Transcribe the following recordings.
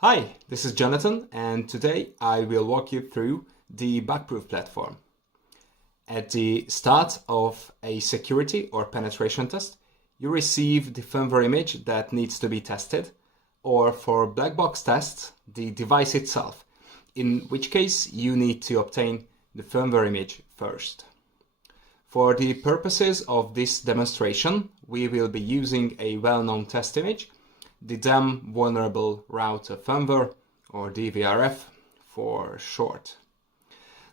Hi, this is Jonathan, and today I will walk you through the BugProve platform. At the start of a security or penetration test, you receive the firmware image that needs to be tested, or for black box tests, the device itself, in which case you need to obtain the firmware image first. For the purposes of this demonstration, we will be using a well-known test image, the DEM Vulnerable Router Firmware, or DVRF for short.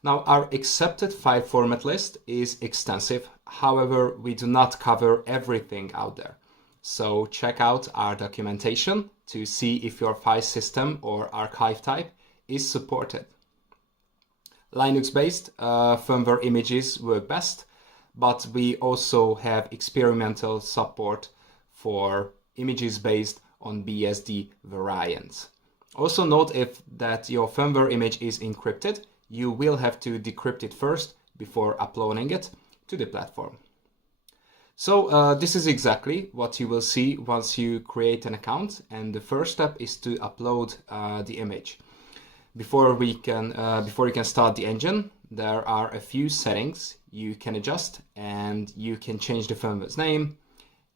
Now, our accepted file format list is extensive, however, we do not cover everything out there. So check out our documentation to see if your file system or archive type is supported. Linux-based firmware images work best, but we also have experimental support for images based on BSD variants. Also note that your firmware image is encrypted, you will have to decrypt it first before uploading it to the platform. So this is exactly what you will see once you create an account, and the first step is to upload the image. Before you can start the engine, there are a few settings you can adjust, and you can change the firmware's name,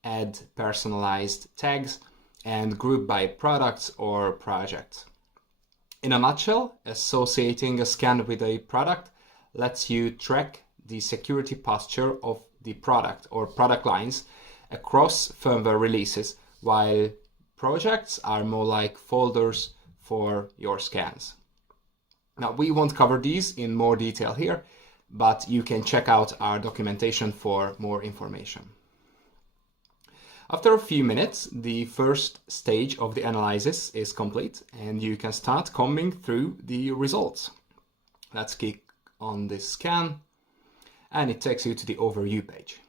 add personalized tags, and group by products or projects. In a nutshell, associating a scan with a product lets you track the security posture of the product or product lines across firmware releases, while projects are more like folders for your scans. Now, we won't cover these in more detail here, but you can check out our documentation for more information. After a few minutes, the first stage of the analysis is complete and you can start combing through the results. Let's click on this scan and it takes you to the overview page.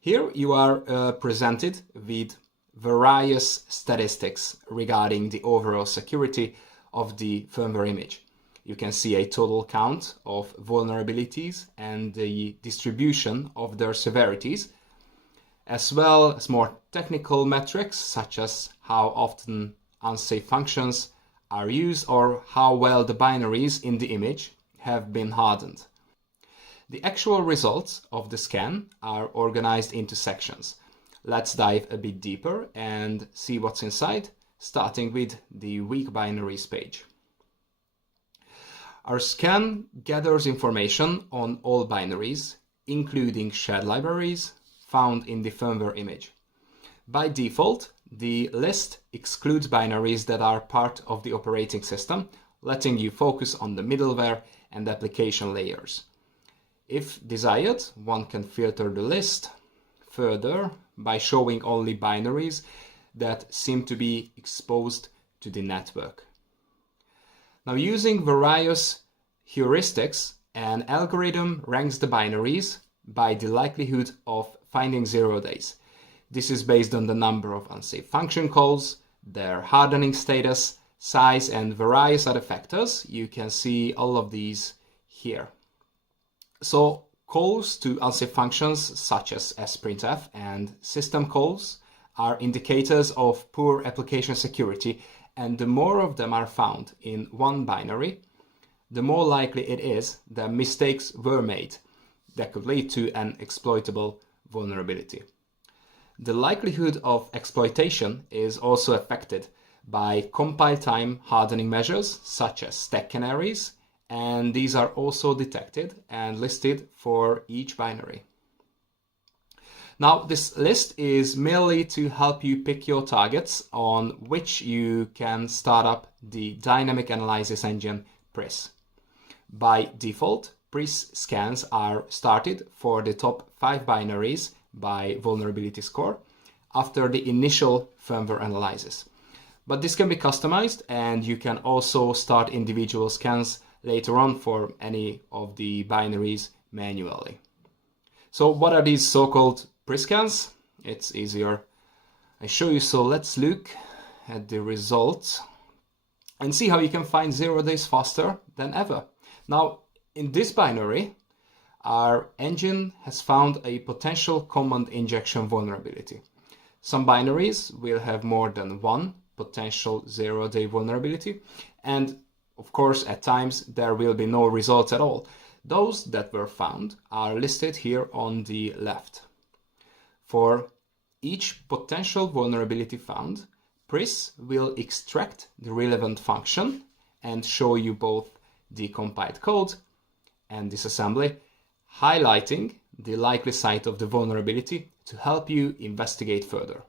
Here you are presented with various statistics regarding the overall security of the firmware image. You can see a total count of vulnerabilities and the distribution of their severities, as well as more technical metrics such as how often unsafe functions are used or how well the binaries in the image have been hardened. The actual results of the scan are organized into sections. Let's dive a bit deeper and see what's inside, starting with the weak binaries page. Our scan gathers information on all binaries, including shared libraries, found in the firmware image. By default, the list excludes binaries that are part of the operating system, letting you focus on the middleware and application layers. If desired, one can filter the list further by showing only binaries that seem to be exposed to the network. Now, using various heuristics, an algorithm ranks the binaries by the likelihood of finding 0 days. This is based on the number of unsafe function calls, their hardening status, size, and various other factors. You can see all of these here. So calls to unsafe functions such as sprintf and system calls are indicators of poor application security, and the more of them are found in one binary, the more likely it is that mistakes were made that could lead to an exploitable vulnerability. The likelihood of exploitation is also affected by compile time hardening measures such as stack canaries, and these are also detected and listed for each binary. Now, this list is merely to help you pick your targets on which you can start up the dynamic analysis engine PRIS. By default, PRIS scans are started for the top 5 binaries by vulnerability score after the initial firmware analysis. But this can be customized, and you can also start individual scans later on for any of the binaries manually. So what are these so-called PRIS scans? It's easier I show you, so let's look at the results and see how you can find 0 days faster than ever. Now, in this binary, our engine has found a potential command injection vulnerability. Some binaries will have more than one potential zero-day vulnerability. And of course, at times there will be no results at all. Those that were found are listed here on the left. For each potential vulnerability found, PRIS will extract the relevant function and show you both the compiled code and disassembly, highlighting the likely site of the vulnerability to help you investigate further.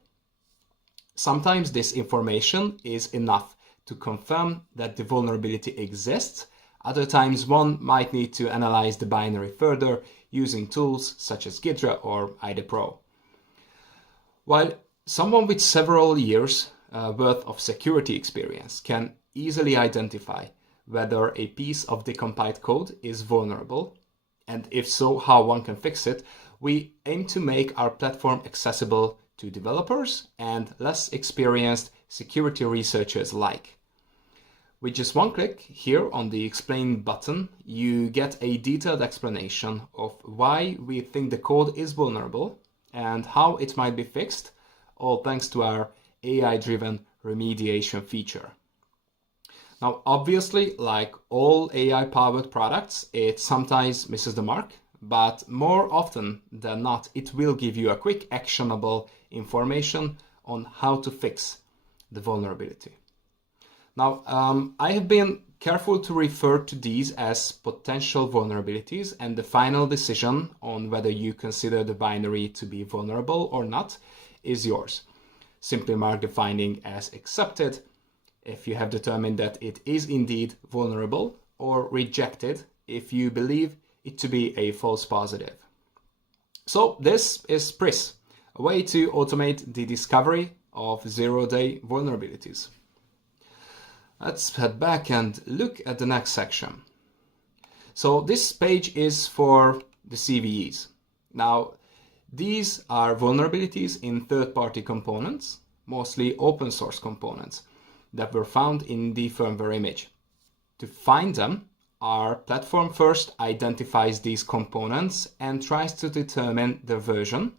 Sometimes this information is enough to confirm that the vulnerability exists. Other times one might need to analyze the binary further using tools such as Ghidra or BugProve. While someone with several years worth of security experience can easily identify whether a piece of the compiled code is vulnerable, and if so, how one can fix it, we aim to make our platform accessible to developers and less experienced security researchers alike. With just one click here on the Explain button, you get a detailed explanation of why we think the code is vulnerable and how it might be fixed, all thanks to our AI-driven remediation feature. Now, obviously, like all AI-powered products, it sometimes misses the mark, but more often than not, it will give you a quick, actionable information on how to fix the vulnerability. Now, I have been careful to refer to these as potential vulnerabilities, and the final decision on whether you consider the binary to be vulnerable or not is yours. Simply mark the finding as accepted if you have determined that it is indeed vulnerable, or rejected if you believe it to be a false positive. So this is PRIS, a way to automate the discovery of zero-day vulnerabilities. Let's head back and look at the next section. So this page is for the CVEs. Now, these are vulnerabilities in third-party components, mostly open source components, that were found in the firmware image. To find them, our platform first identifies these components and tries to determine their version,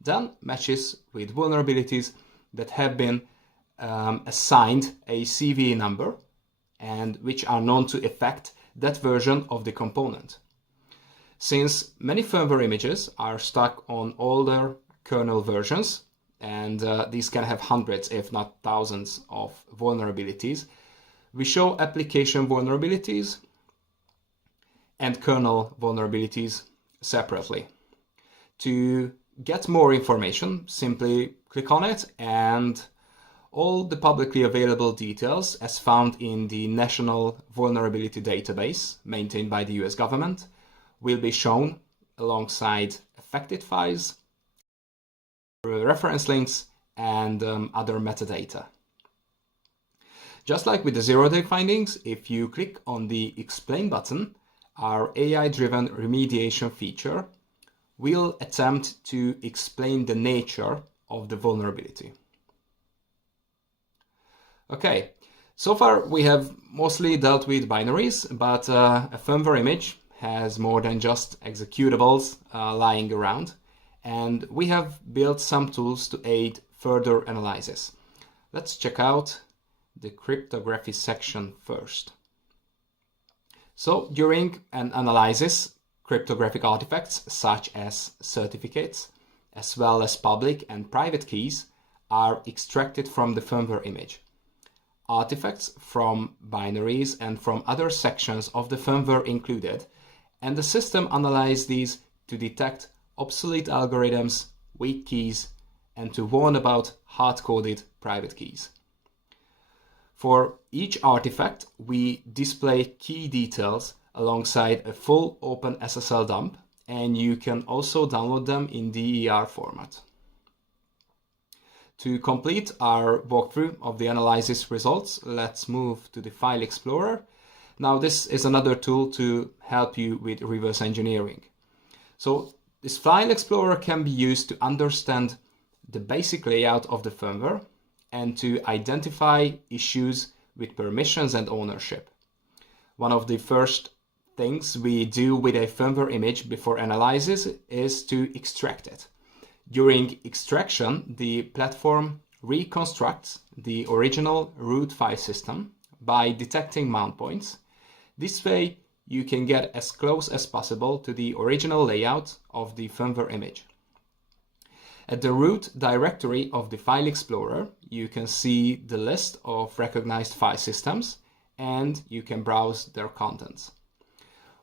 then matches with vulnerabilities that have been assigned a CVE number and which are known to affect that version of the component. Since many firmware images are stuck on older kernel versions, and these can have hundreds, if not thousands, of vulnerabilities, we show application vulnerabilities and kernel vulnerabilities separately. To get more information, simply click on it, and all the publicly available details as found in the National Vulnerability Database maintained by the US government will be shown alongside affected files, reference links, and other metadata. Just like with the zero-day findings, if you click on the Explain button, our AI-driven remediation feature will attempt to explain the nature of the vulnerability. Okay, so far we have mostly dealt with binaries, but a firmware image has more than just executables lying around, and we have built some tools to aid further analysis. Let's check out the cryptography section first. So during an analysis, cryptographic artifacts such as certificates, as well as public and private keys, are extracted from the firmware image. Artifacts from binaries and from other sections of the firmware included, and the system analyzes these to detect obsolete algorithms, weak keys, and to warn about hard-coded private keys. For each artifact, we display key details alongside a full open SSL dump, and you can also download them in DER format. To complete our walkthrough of the analysis results, let's move to the File Explorer. Now, this is another tool to help you with reverse engineering. So this File Explorer can be used to understand the basic layout of the firmware and to identify issues with permissions and ownership. One of the first things we do with a firmware image before analysis is to extract it. During extraction, the platform reconstructs the original root file system by detecting mount points. This way, you can get as close as possible to the original layout of the firmware image. At the root directory of the File Explorer, you can see the list of recognized file systems and you can browse their contents.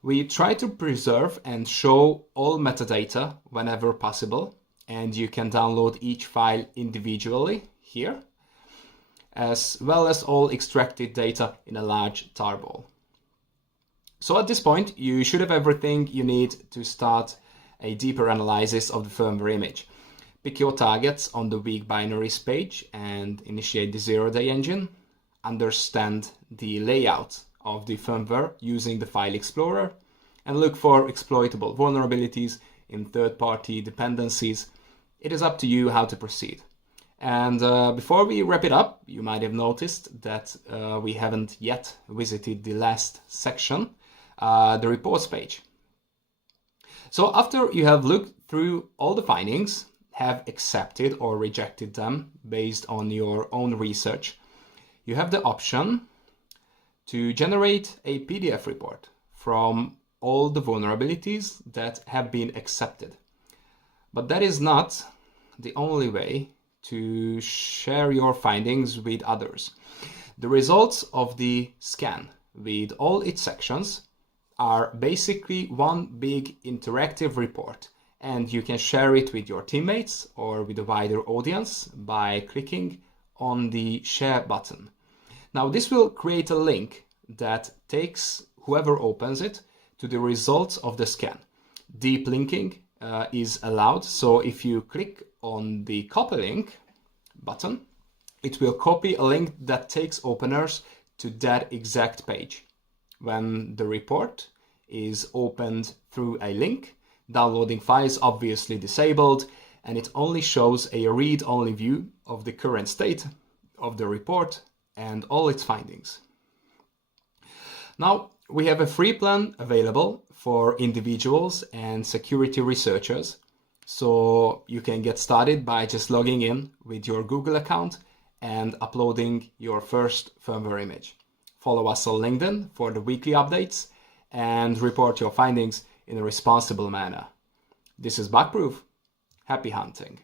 We try to preserve and show all metadata whenever possible, and you can download each file individually here, as well as all extracted data in a large tarball. So at this point, you should have everything you need to start a deeper analysis of the firmware image. Pick your targets on the weak binaries page and initiate the zero-day engine. Understand the layout of the firmware using the File Explorer and look for exploitable vulnerabilities in third-party dependencies. It is up to you how to proceed. And before we wrap it up, you might have noticed that we haven't yet visited the last section, the reports page. So after you have looked through all the findings, have accepted or rejected them based on your own research, you have the option to generate a PDF report from all the vulnerabilities that have been accepted. But that is not the only way to share your findings with others. The results of the scan with all its sections are basically one big interactive report, and you can share it with your teammates or with a wider audience by clicking on the share button. Now this will create a link that takes whoever opens it to the results of the scan. Deep linking is allowed, so if you click on the copy link button, it will copy a link that takes openers to that exact page. When the report is opened through a link, downloading files obviously disabled, and it only shows a read-only view of the current state of the report and all its findings. Now, we have a free plan available for individuals and security researchers, so you can get started by just logging in with your Google account and uploading your first firmware image. Follow us on LinkedIn for the weekly updates and report your findings in a responsible manner. This is BugProve. Happy hunting.